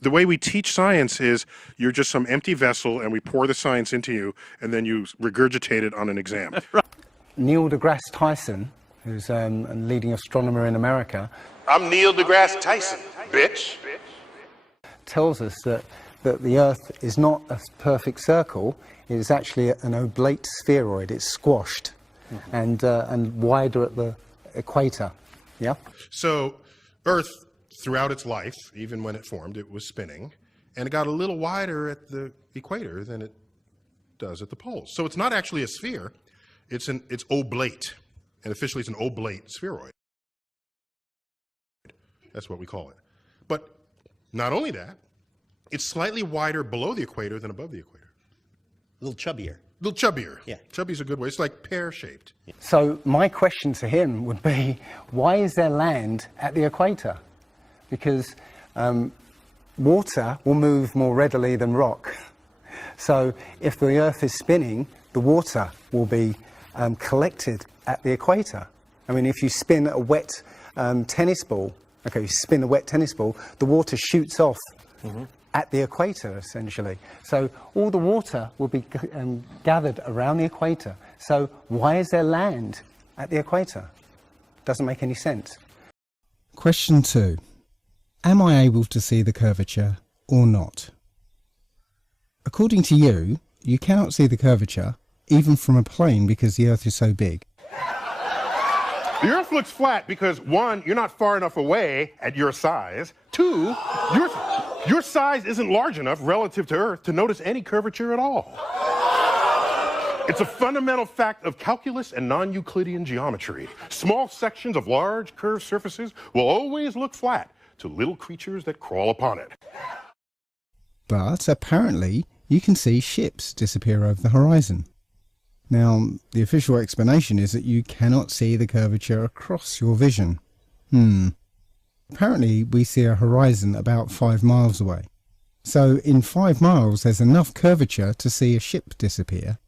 The way we teach science is you're just some empty vessel and we pour the science into you and then you regurgitate it on an exam. Neil deGrasse Tyson, who's a leading astronomer in America, I'm Neil deGrasse Tyson, bitch. tells us that the Earth is not a perfect circle, it is actually an oblate spheroid. It's squashed and wider at the equator. Yeah? So Earth, throughout its life, even when it formed, it was spinning, and it got a little wider at the equator than it does at the poles. So it's not actually a sphere, it's oblate, and officially it's an oblate spheroid. That's what we call it. But not only that, it's slightly wider below the equator than above the equator. A little chubbier. A little chubbier. Yeah. Chubby's a good way. It's like pear-shaped. So my question to him would be, why is there land at the equator? Because water will move more readily than rock. So if the Earth is spinning, the water will be collected at the equator. I mean, if you spin a wet tennis ball, okay, you spin a wet tennis ball, the water shoots off at the equator, essentially. So all the water will be gathered around the equator. So why is there land at the equator? Doesn't make any sense. Question 2. Am I able to see the curvature or not? According to you, you cannot see the curvature even from a plane because the Earth is so big. The Earth looks flat because, one, you're not far enough away at your size. Two, your size isn't large enough relative to Earth to notice any curvature at all. It's a fundamental fact of calculus and non-Euclidean geometry. Small sections of large curved surfaces will always look flat to little creatures that crawl upon it. But apparently you can see ships disappear over the horizon. Now, the official explanation is that you cannot see the curvature across your vision. Apparently we see a horizon about 5 miles away. So in 5 miles there's enough curvature to see a ship disappear.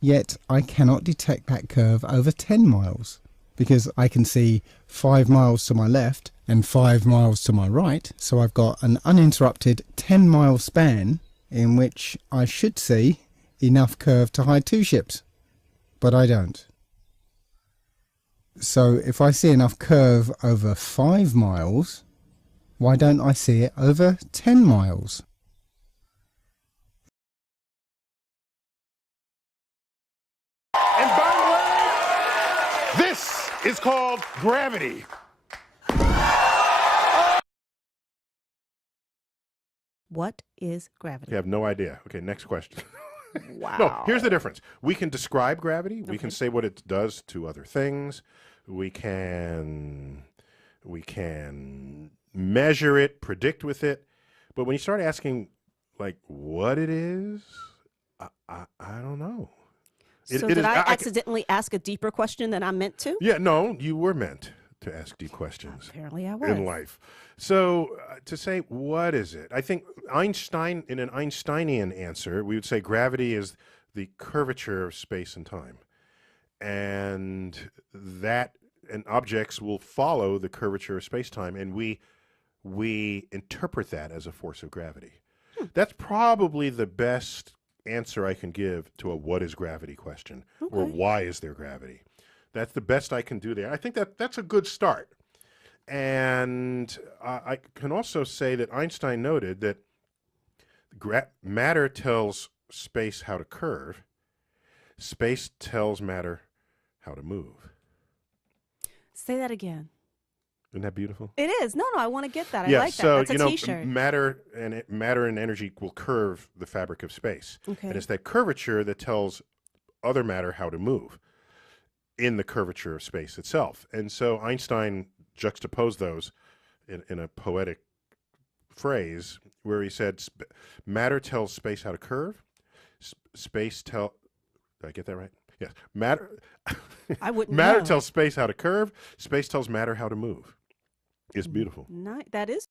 Yet I cannot detect that curve over 10 miles because I can see 5 miles to my left and 5 miles to my right. So I've got an uninterrupted 10-mile span in which I should see enough curve to hide 2 ships. But I don't. So if I see enough curve over 5 miles, why don't I see it over 10 miles? And by the way, this is called gravity. What is gravity? You have no idea. Okay, next question. Wow. No, here's the difference. We can describe gravity. We can say what it does to other things. We can measure it, predict with it. But when you start asking, like, what it is, I don't know. So did I accidentally ask a deeper question than I meant to? Yeah, no, you were meant to ask deep questions. Apparently I was. In life. So to say, what is it? I think Einstein, in an Einsteinian answer, we would say gravity is the curvature of space and time. And objects will follow the curvature of space-time, and we interpret that as a force of gravity. That's probably the best answer I can give to a what is gravity question, or why is there gravity. That's the best I can do there. I think that's a good start. And I can also say that Einstein noted that matter tells space how to curve. Space tells matter how to move. Say that again. Isn't that beautiful? It is. No, I want to get that. Yeah, I like so, that. That's a t-shirt. matter and energy will curve the fabric of space. Okay. And it's that curvature that tells other matter how to move in the curvature of space itself. And so Einstein juxtaposed those in a poetic phrase where he said, matter tells space how to curve, did I get that right? Yes. Matter tells space how to curve, space tells matter how to move. It's beautiful. That is